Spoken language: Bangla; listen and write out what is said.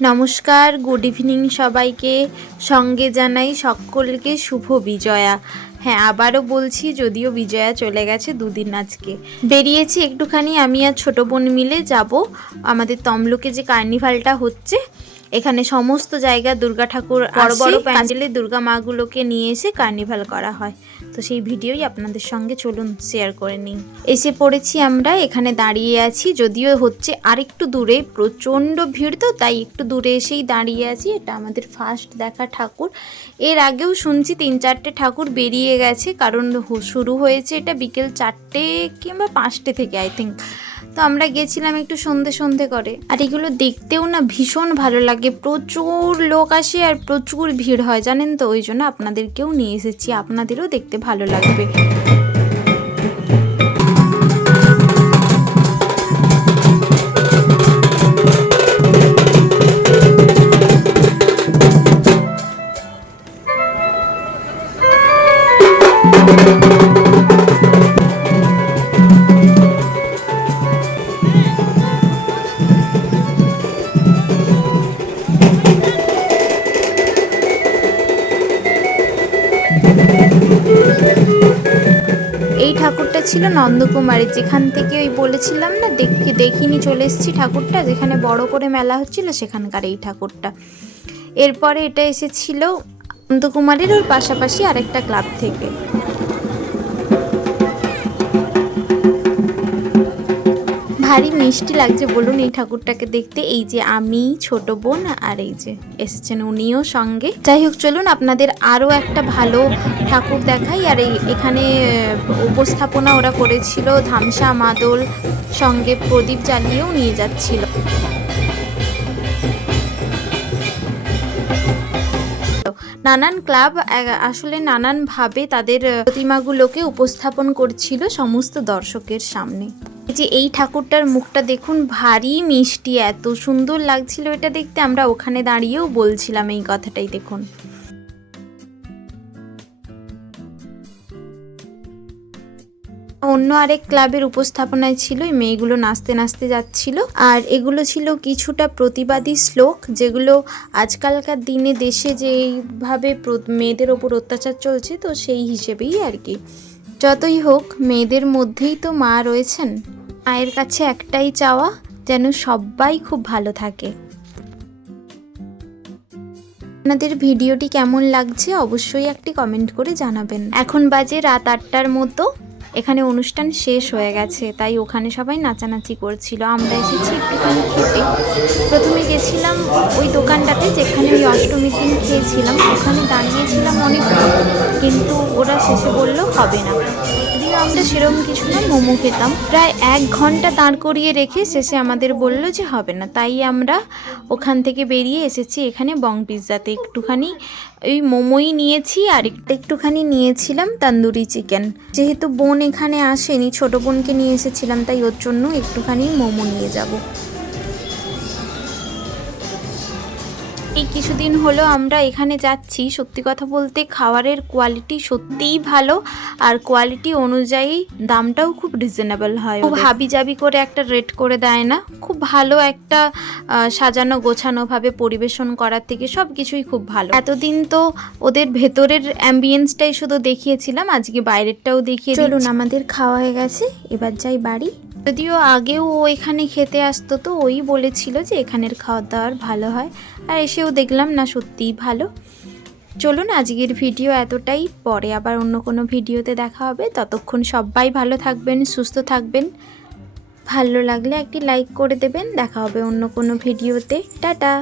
নমস্কার, গুড ইভিনিং সবাইকে। সঙ্গে জানাই সকলকে শুভ বিজয়া। হ্যাঁ, আবারও বলছি, যদিও বিজয়া চলে গেছে দুদিন। আজকে বেরিয়েছি একটুখানি, আমি আর ছোটো বোন মিলে যাব আমাদের তমলুকে যে কার্নিভালটা হচ্ছে। এখানে সমস্ত জায়গা দুর্গা ঠাকুর, বড় বড় প্যান্ডেলে দুর্গা মাগুলোকে নিয়ে এসে কার্নিভাল করা হয়। তো সেই ভিডিওই আপনাদের সঙ্গে চলুন শেয়ার করে নিই। এসে পড়েছি আমরা, এখানে দাঁড়িয়ে আছি। যদিও হচ্ছে আরেকটু দূরে, প্রচণ্ড ভিড়, তো তাই একটু দূরে এসেই দাঁড়িয়ে আছি। এটা আমাদের ফার্স্ট দেখা ঠাকুর। এর আগেও শুনছি 3-4টে ঠাকুর বেরিয়ে গেছে, কারণ শুরু হয়েছে এটা বিকেল 4টে কিংবা 5টে থেকে আই থিঙ্ক। তো আমরা গেছিলাম একটু সন্ধে করে। আর এগুলো দেখতেও না ভীষণ ভালো লাগে, প্রচুর লোক আসে আর প্রচুর ভিড় হয় জানেন তো। ওই জন্য আপনাদেরকেও নিয়ে এসেছি, আপনাদেরও দেখতে ভালো লাগবে। এই ঠাকুরটা ছিল নন্দকুমারের, যেখান থেকে ওই বলেছিলাম না দেখিনি চলে এসেছি ঠাকুরটা, যেখানে বড় করে মেলা হচ্ছিল সেখানকার এই ঠাকুরটা। এরপরে এটা এসেছিল নন্দকুমারের ওর পাশাপাশি আরেকটা ক্লাব থেকে। ভারী মিষ্টি লাগছে বলুন এই ঠাকুরটাকে দেখতে। এই যে আমি, ছোট বোন আর এই যে এসেছেন উনিও সঙ্গে। যাই হোক, চলুন আপনাদের আরও একটা ভালো ঠাকুর দেখাই। আর এখানে উপস্থাপনা ওরা করেছিল, ধামসা মাদল সঙ্গে প্রদীপ জ্বালিয়েও নিয়ে যাচ্ছিল। নানান ক্লাব আসলে নানানভাবে তাদের প্রতিমাগুলোকে উপস্থাপন করছিল সমস্ত দর্শকের সামনে। যে এই ঠাকুরটার মুখটা দেখুন, ভারী মিষ্টি, এত সুন্দর লাগছিল এটা দেখতে। আমরা ওখানে দাঁড়িয়েও বলছিলাম এই কথাটাই। দেখুন, অন্য আরেক ক্লাবের উপস্থাপনায় ছিল এই মেয়েগুলো নাচতে নাচতে যাচ্ছিল। আর এগুলো ছিল কিছুটা প্রতিবাদী শ্লোক, যেগুলো আজকালকার দিনে দেশে যেইভাবে মেয়েদের ওপর অত্যাচার চলছে, তো সেই হিসেবেই আর কি। যতই হোক, মেয়েদের মধ্যেই তো মা রয়েছেন। মায়ের কাছে একটাই চাওয়া, যেন সবাই খুব ভালো থাকে। আপনাদের ভিডিওটি কেমন লাগছে অবশ্যই একটি কমেন্ট করে জানাবেন। এখন বাজে রাত 8টার মতো। এখানে অনুষ্ঠান শেষ হয়ে গেছে, তাই ওখানে সবাই নাচানাচি করছিল। আমরা এসেছি একটুখানি খেতে। প্রথমে গেছিলাম ওই দোকানটাতে যেখানে ওই অষ্টমীর দিন খেয়েছিলাম, ওখানে দাঁড়িয়েছিলাম অনেকক্ষণ, কিন্তু ওরা শেষে বলল হবে না। যদিও আমরা সেরকম কিছু না, মোমো খেতাম। প্রায় 1 ঘন্টা দাঁড় করিয়ে রেখে শেষে আমাদের বলল যে হবে না। তাই আমরা ওখান থেকে বেরিয়ে এসেছি এখানে বং পিৎজাতে। একটুখানি ওই মোমোই নিয়েছি, আর একটুখানি নিয়েছিলাম তন্দুরি চিকেন। যেহেতু বোন এখানে আসেনি, ছোট বোনকে নিয়ে এসেছিলাম, তাই ওর জন্য একটুখানি মোমো নিয়ে যাব। এই কিছুদিন হলো আমরা এখানে যাচ্ছি। সত্যি কথা বলতে খাবারের কোয়ালিটি সত্যিই ভালো, আর কোয়ালিটি অনুযায়ী দামটাও খুব রিজনেবল হয়। খুব হাবিজাবি করে একটা রেট করে দেয় না, খুব ভালো একটা সাজানো গোছানোভাবে পরিবেশন করার থেকে সব কিছুই খুব ভালো। এতদিন তো ওদের ভেতরের অ্যাম্বিয়েন্সটাই শুধু দেখিয়েছিলাম, আজকে বাইরেরটাও দেখিয়ে। চলুন, আমাদের খাওয়া হয়ে গেছে, এবার যাই বাড়ি। যদিও আগেও ও এখানে খেতে আসতো, তো ওই বলেছিল যে এখানের খাওয়া দাওয়ার ভালো হয়, আর এসেও দেখলাম না সত্যিই ভালো। চলুন, আজকের ভিডিও এতটাই। পরে আবার অন্য কোনো ভিডিওতে দেখা হবে। ততক্ষণ সবাই ভালো থাকবেন, সুস্থ থাকবেন। ভালো লাগলে একটি লাইক করে দেবেন। দেখা হবে অন্য কোনো ভিডিওতে। টাটা।